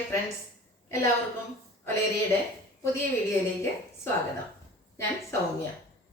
Hi friends, എല്ലാവർക്കും ഒലേരിയയുടെ പുതിയ വീഡിയോയിലേക്ക് സ്വാഗതം. ഞാൻ സൗമ്യ.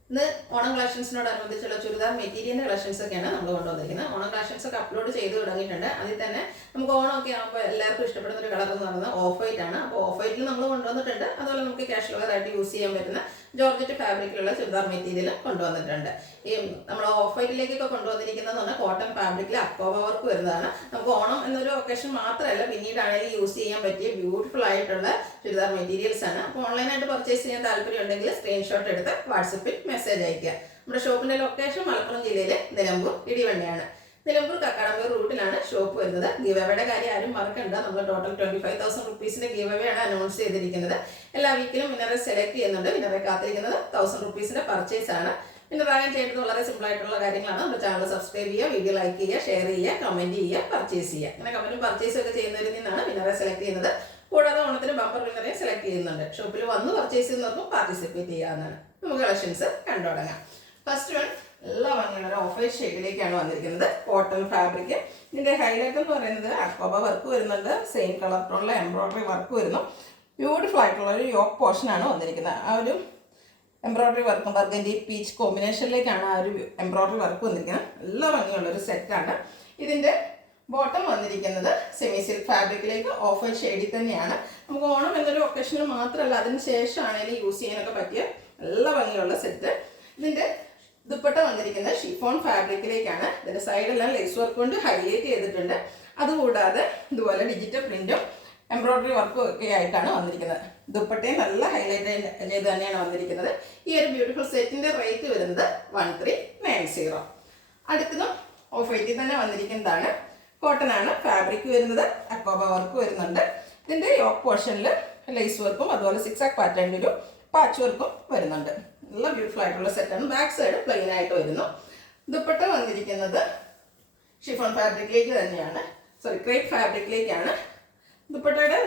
ഇന്ന് ഓണം കളക്ഷൻസിനോടനുബന്ധിച്ചുള്ള ചുരിദാർ മെറ്റീരിയലിൻ്റെ കളക്ഷൻസ് ഒക്കെയാണ് നമ്മൾ കൊണ്ടുവന്നിരിക്കുന്നത്. ഓണം കളക്ഷൻസ് ഒക്കെ അപ്ലോഡ് ചെയ്ത് തുടങ്ങിയിട്ടുണ്ട്. അതിൽ തന്നെ നമുക്ക് ഓണമൊക്കെ ആകുമ്പോൾ എല്ലാവർക്കും ഇഷ്ടപ്പെടുന്ന ഒരു കളർ എന്ന് പറയുന്നത് ഓഫ് വൈറ്റ് ആണ്. അപ്പോൾ ഓഫ് വൈറ്റിൽ നമ്മൾ കൊണ്ടുവന്നിട്ടുണ്ട്. അതുപോലെ നമുക്ക് കാഷ്വൽ വെയർ ആയിട്ട് യൂസ് ചെയ്യാൻ പറ്റുന്ന ജോർജറ്റ് ഫാബ്രിക്കിലുള്ള ചുരിദാർ മെറ്റീരിയൽ കൊണ്ടുവന്നിട്ടുണ്ട്. ഈ നമ്മൾ ഓഫ് വൈറ്റിലേക്കൊക്കെ കൊണ്ടുവന്നിരിക്കുന്നതെന്ന് പറഞ്ഞാൽ കോട്ടൺ ഫാബ്രിക്കിൽ അക്കോബ വർക്ക് വരുന്നതാണ്. നമുക്ക് ഓണം എന്നൊരു ഒക്കേഷൻ മാത്രമല്ല, പിന്നീടാണെങ്കിൽ യൂസ് ചെയ്യാൻ പറ്റിയ ബ്യൂട്ടിഫുൾ ആയിട്ടുള്ള ചുരിദാർ മെറ്റീരിയൽസ് ആണ്. അപ്പോൾ ഓൺലൈനായിട്ട് പർച്ചേസ് ചെയ്യാൻ താല്പര്യം ഉണ്ടെങ്കിൽ സ്ക്രീൻഷോട്ട് എടുത്ത് വാട്സപ്പിൽ മെസ്സേജ് അയക്കുക. നമ്മുടെ ഷോപ്പിന്റെ ലൊക്കേഷൻ മലപ്പുറം ജില്ലയിലെ നിലമ്പൂർ ഇടിവണ്ണയാണ്. നിലമ്പൂർ കക്കാടമ്പൂർ റൂട്ടിലാണ് ഷോപ്പ് വരുന്നത്. ഗീവ് അവയുടെ കാര്യം ആരും മറക്കണ്ട. നമ്മൾ ടോട്ടൽ 25,000 റുപ്പീസിന്റെ ഗീവ് അവേ ആണ് അനൗൺസ് ചെയ്തിരിക്കുന്നത്. എല്ലാ വീക്കിലും വിന്നറെ സെലക്ട് ചെയ്യുന്നുണ്ട്. വിന്നറെ കാത്തിരിക്കുന്നത് 1000 റുപ്പീസിന്റെ പർച്ചേസ് ആണ്. വിന്നർ ആകാൻ ചെയ്യുന്നത് വളരെ സിമ്പിൾ ആയിട്ടുള്ള കാര്യങ്ങളാണ്. നമ്മുടെ ചാനൽ സബ്സ്ക്രൈബ് ചെയ്യുക, വീഡിയോ ലൈക്ക് ചെയ്യുക, ഷെയർ ചെയ്യുക, കമന്റ് ചെയ്യുക, പർച്ചേസ് ചെയ്യുക. അങ്ങനെ കമന്റും പർച്ചേസും ഒക്കെ ചെയ്യുന്നവരിൽ നിന്നാണ് വിന്നറെ സെലക്ട് ചെയ്യുന്നത്. കൂടാതെ ഓണത്തിന് ബമ്പർ വിന്നറെ സെലക്ട് ചെയ്യുന്നുണ്ട്. ഷോപ്പിൽ വന്ന് പർച്ചേസ് ചെയ്യുന്നവർക്കും പാർട്ടിസിപ്പേറ്റ് ചെയ്യാവുന്നതാണ്. നമുക്ക് കളക്ഷൻസ് കണ്ടു തുടങ്ങാം. ഫസ്റ്റ് വൺ എല്ലാ ഭംഗിയുള്ള ഓഫ് വൈറ്റ് ഷെയ്ഡിലേക്കാണ് വന്നിരിക്കുന്നത്. Cotton fabric. ഇതിന്റെ ഹൈലൈറ്റ് എന്ന് പറയുന്നത് അക്കോബ വർക്ക് വരുന്നുണ്ട്. സെയിം കളർ ടോണിലെ എംബ്രോയിഡറി വർക്ക് വരുന്നു. ബ്യൂട്ടിഫുൾ ആയിട്ടുള്ള ഒരു യോക്ക് പോർഷൻ ആണ് വന്നിരിക്കുന്നത്. ആ ഒരു എംബ്രോയിഡറി വർക്കും ബർഗൻഡി പീച്ച് കോമ്പിനേഷനിലേക്കാണ് ആ ഒരു എംബ്രോയിഡറി വർക്ക് വന്നിരിക്കുന്നത്. എല്ലാ ഭംഗിയുള്ള ഒരു സെറ്റാണ്. ഇതിന്റെ ബോട്ടം വന്നിരിക്കുന്നത് സെമി സിൽക്ക് ഫാബ്രിക്കിലേക്ക് ഓഫ് വൈറ്റ് ഷെയ്ഡിൽ തന്നെയാണ്. നമുക്ക് ഓണം എന്നൊരു ഒക്കേഷനിൽ മാത്രമല്ല, അതിന് ശേഷമാണെങ്കിലും യൂസ് ചെയ്യാനൊക്കെ പറ്റിയ നല്ല ഭംഗിയുള്ള സെറ്റ്. ഇതിന്റെ ദുപ്പട്ട വന്നിരിക്കുന്നത് ഷിഫോൺ ഫാബ്രിക്കിലേക്കാണ്. ഇതിന്റെ സൈഡെല്ലാം ലേസ് വർക്ക് കൊണ്ട് ഹൈലൈറ്റ് ചെയ്തിട്ടുണ്ട്. അതുകൂടാതെ ഇതുപോലെ ഡിജിറ്റൽ പ്രിന്റും എംബ്രോയിഡറി വർക്കും ഒക്കെ ആയിട്ടാണ് വന്നിരിക്കുന്നത്. ദുപ്പട്ടയും നല്ല ഹൈലൈറ്റ് ചെയ്ത് തന്നെയാണ് വന്നിരിക്കുന്നത്. ഈ ഒരു ബ്യൂട്ടിഫുൾ സെറ്റിന്റെ റേറ്റ് വരുന്നത് 1390. അടുത്തതും ഓഫ് വൈറ്റിൽ തന്നെ വന്നിരിക്കുന്നതാണ്. കോട്ടൺ ആണ് ഫാബ്രിക് വരുന്നത്. അക്കോബ വർക്ക് വരുന്നുണ്ട്. ഇതിന്റെ യോക്ക് പോർഷനിൽ ലേസ് വർക്കും അതുപോലെ സിക്സാക് പാറ്റേണിന്റെ ഒരു പാച്ച് വർക്കും വരുന്നുണ്ട്. നല്ല ബ്യൂട്ടിഫുൾ ആയിട്ടുള്ള സെറ്റാണ്. ബാക്ക് സൈഡ് പ്ലെയിൻ ആയിട്ട് വരുന്നു. ദുപ്പട്ട വന്നിരിക്കുന്നത് ഷിഫോൺ ഫാബ്രിക്കിലേക്ക് തന്നെയാണ്, ക്രേപ്പ് ഫാബ്രിക്കിലേക്കാണ്. ദുപ്പട്ടയുടെ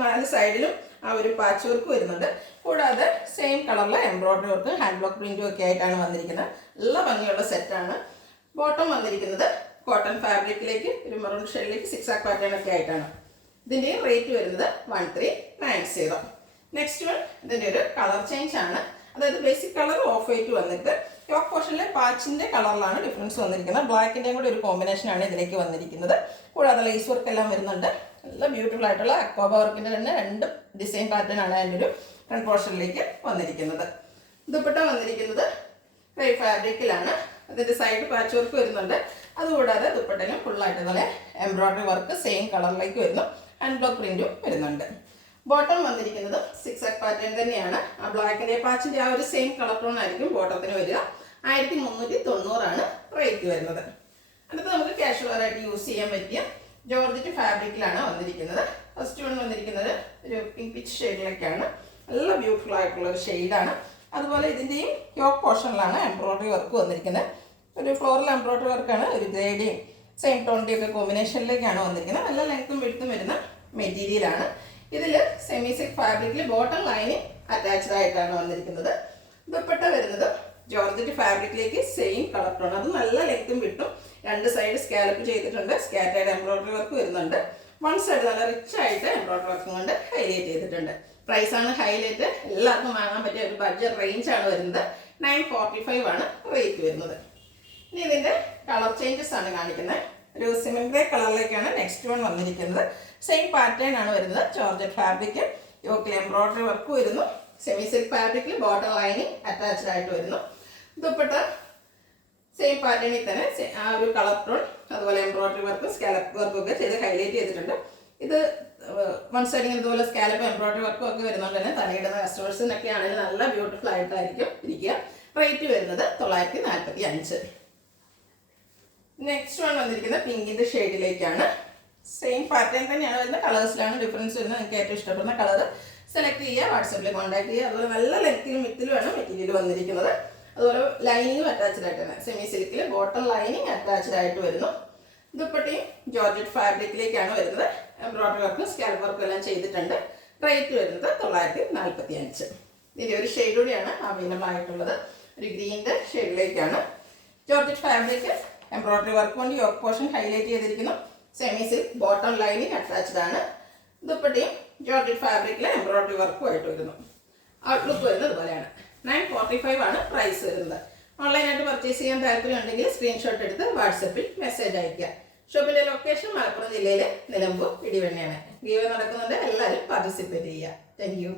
4 സൈഡിലും ആ ഒരു പാച്ച് വർക്ക് വരുന്നുണ്ട്. കൂടാതെ സെയിം കളറിലെ എംബ്രോയിഡറി വർക്ക് ഹാൻഡ് ബ്ലോക്ക് പ്രിന്റും ഒക്കെ ആയിട്ടാണ് വന്നിരിക്കുന്നത്. നല്ല ഭംഗിയുള്ള സെറ്റാണ്. ബോട്ടം വന്നിരിക്കുന്നത് കോട്ടൺ ഫാബ്രിക്കിലേക്ക് ഒരു മെറൂൺ ഷെയ്ഡിലേക്ക് സിക്സാക് പാറ്റേൺ ഒക്കെ ആയിട്ടാണ്. ഇതിന്റെ റേറ്റ് വരുന്നത് 1390. നെക്സ്റ്റ് വൺ ഇതിന്റെ ഒരു കളർ ചേഞ്ച് ആണ്. അതായത് ബേസിക് കളർ ഓഫ് വൈറ്റ് വന്നിട്ട് യോക്ക് പോർഷനിലെ പാച്ചിന്റെ കളറിലാണ് ഡിഫറൻസ് വന്നിരിക്കുന്നത്. ബ്ലാക്കിന്റെയും കൂടെ ഒരു കോമ്പിനേഷൻ ആണ് ഇതിലേക്ക് വന്നിരിക്കുന്നത്. കൂടാതെ ലേസ് വർക്ക് എല്ലാം വരുന്നുണ്ട്. നല്ല ബ്യൂട്ടിഫുൾ ആയിട്ടുള്ള അക്കോബ വർക്കിന്റെ തന്നെ 2 ഡിസൈൻ പാറ്റേൺ ആണ് അതിൻ്റെ ഒരു ഫ്രണ്ട് പോർഷനിലേക്ക് വന്നിരിക്കുന്നത്. ദുപ്പട്ട വന്നിരിക്കുന്നത് ക്രേപ്പ് ഫാബ്രിക്കിലാണ്. അതിന്റെ സൈഡ് പാച്ച് വർക്ക് വരുന്നുണ്ട്. അതുകൂടാതെ ദുപ്പട്ടനും ഫുള്ളായിട്ട് തന്നെ എംബ്രോയിഡറി വർക്ക് സെയിം കളറിലേക്ക് വരുന്നു. ഹാൻഡ് ബ്ലോക്ക് പ്രിന്റും വരുന്നുണ്ട്. ബോട്ടം വന്നിരിക്കുന്നത് സിക്സാക് പാറ്റേൺ തന്നെയാണ്. ആ ബ്ലാക്കിന്റെ പാച്ചിന്റെ ആ ഒരു സെയിം കളർ ടോൺ ആയിരിക്കും ബോട്ടത്തിന് വരിക. 1390 റേറ്റ് വരുന്നത്. അടുത്ത് നമുക്ക് കാഷ്വൽ വെയർ ആയിട്ട് യൂസ് ചെയ്യാൻ പറ്റിയ ജോർജറ്റ് ഫാബ്രിക്കിലാണ് വന്നിരിക്കുന്നത്. ഫസ്റ്റ് വൺ വന്നിരിക്കുന്നത് ഒരു പിങ്ക് പിച്ച് ഷെയ്ഡിലേക്കാണ്. നല്ല ബ്യൂട്ടിഫുൾ ആയിട്ടുള്ള ഒരു ഷെയ്ഡാണ്. അതുപോലെ ഇതിന്റെയും യോക്ക് പോർഷനിലാണ് എംബ്രോയിഡറി വർക്ക് വന്നിരിക്കുന്നത്. ഒരു ഫ്ലോറൽ എംബ്രോയിഡറി വർക്കാണ്. ഒരു ഗ്രേഡിയും സെയിം ടോണിന്റെയും ഒക്കെ കോമ്പിനേഷനിലേക്കാണ് വന്നിരിക്കുന്നത്. നല്ല ലെങ്ത്തും വിഡ്ത്തും വരുന്ന മെറ്റീരിയലാണ്. ഇതിൽ സെമി സിൽക്ക് ഫാബ്രിക്കിൽ ബോട്ടം ലൈനിങ് അറ്റാച്ച്ഡ് ആയിട്ടാണ് വന്നിരിക്കുന്നത്. ദുപ്പട്ട വരുന്നത് ജോർജറ്റ് ഫാബ്രിക്കിലേക്ക് സെയിം കളർ ടോൺ. അത് നല്ല ലെങ്ത്തും വിട്ടും 2 സൈഡ് സ്കാലപ്പ് ചെയ്തിട്ടുണ്ട്. സ്കാറ്റേഡ് എംബ്രോയിഡറി വർക്ക് വരുന്നുണ്ട്. 1 സൈഡ് നല്ല റിച്ച് ആയിട്ട് എംബ്രോയിഡറി വർക്കും കൊണ്ട് ഹൈലൈറ്റ് ചെയ്തിട്ടുണ്ട്. പ്രൈസ് ആണ് ഹൈലൈറ്റ്. എല്ലാവർക്കും വാങ്ങാൻ പറ്റിയ ഒരു ബഡ്ജറ്റ് റേഞ്ച് ആണ് വരുന്നത്. 945 റേറ്റ് വരുന്നത്. ഇനി ഇതിന്റെ കളർ ചേഞ്ചസ് ആണ് കാണിക്കുന്നത്. ഒരു സിമന്റ് ഗ്രേ കളറിലേക്കാണ് നെക്സ്റ്റ് വൺ വന്നിരിക്കുന്നത്. സെയിം പാറ്റേൺ ആണ് വരുന്നത്. ജോർജറ്റ് ഫാബ്രിക് യോക്കിൽ എംബ്രോയിഡറി വർക്ക് വരുന്നു. സെമി സിൽക്ക് ഫാബ്രിക്കിൽ ബോട്ടം ലൈനിങ് അറ്റാച്ച്ഡ് ആയിട്ട് വരുന്നു. ദുപ്പട്ട സെയിം പാറ്റേണിൽ തന്നെ ആ ഒരു കളർ ടോൺ അതുപോലെ എംബ്രോയിഡറി വർക്കും സ്കാലപ്പ് വർക്കും ഒക്കെ ചെയ്ത് ഹൈലൈറ്റ് ചെയ്തിട്ടുണ്ട്. ഇത് 1 സൈഡ് ഇതുപോലെ സ്കാലപ്പ് എംബ്രോയിഡറി വർക്കും ഒക്കെ വരുന്നുണ്ട് തന്നെ തലയിടുന്ന കസ്റ്റമേഴ്സിനൊക്കെ ആണെങ്കിൽ നല്ല ബ്യൂട്ടിഫുൾ ആയിട്ടായിരിക്കും ഇരിക്കുക. റേറ്റ് വരുന്നത് 945. നെക്സ്റ്റ് വൺ വന്നിരിക്കുന്നത് പിങ്കിന്റെ ഷെയ്ഡിലേക്കാണ്. സെയിം പാറ്റേൺ തന്നെയാണ് വരുന്നത്. കളേഴ്സിലാണ് ഡിഫറൻസ് വരുന്നത്. നിങ്ങൾക്ക് ഏറ്റവും ഇഷ്ടപ്പെടുന്ന കളർ സെലക്ട് ചെയ്യുക, വാട്സപ്പിൽ കോൺടാക്ട് ചെയ്യുക. അതുപോലെ നല്ല ലെങ്ത്തിലും വിത്തിലുമാണ് മെറ്റീരിയൽ വന്നിരിക്കുന്നത്. അതുപോലെ ലൈനിങ്ങും അറ്റാച്ച്ഡ് ആയിട്ടാണ്. സെമി സിൽക്കിൽ ബോട്ടം ലൈനിങ് അറ്റാച്ച്ഡ് ആയിട്ട് വരുന്നു. ദുപ്പട്ടയും ജോർജറ്റ് ഫാബ്രിക്കിലേക്കാണ് വരുന്നത്. എംബ്രോയിഡറി വർക്കും സ്കാലപ്പ് വർക്കും എല്ലാം ചെയ്തിട്ടുണ്ട്. റേറ്റ് വരുന്നത് 945. ഇതിൻ്റെ ഒരു ഷെയ്ഡ് കൂടിയാണ് അവൈലബിൾ ആയിട്ടുള്ളത്. ഒരു ഗ്രീനിന്റെ ഷെയ്ഡിലേക്കാണ്. ജോർജറ്റ് ഫാബ്രിക് എംബ്രോയിഡറി വർക്ക് കൊണ്ട് യോക്ക് പോർഷൻ ഹൈലൈറ്റ് ചെയ്തിരിക്കുന്നു. Semi silk bottom lining attached ആണ്. ദുപ്പട്ടയും ജോർജറ്റ് ഫാബ്രിക്കിൽ എംബ്രോയിഡറി വർക്കുമായിട്ട് വരുന്നു. ഔട്ട്ലുക്ക് വരുന്നത് ഇതുപോലെയാണ്. 945 ആണ് പ്രൈസ് വരുന്നത്. ഓൺലൈനായിട്ട് പർച്ചേസ് ചെയ്യാൻ താല്പര്യമുണ്ടെങ്കിൽ സ്ക്രീൻഷോട്ട് എടുത്ത് വാട്സപ്പിൽ മെസ്സേജ് അയയ്ക്കുക. ഷോപ്പിൻ്റെ ലൊക്കേഷൻ മലപ്പുറം ജില്ലയിലെ നിലമ്പൂർ ഇടിവണ്ണയാണ്. ഗീവ് നടക്കുന്നുണ്ട്, എല്ലാവരും പാർട്ടിസിപ്പേറ്റ് ചെയ്യുക. Thank you.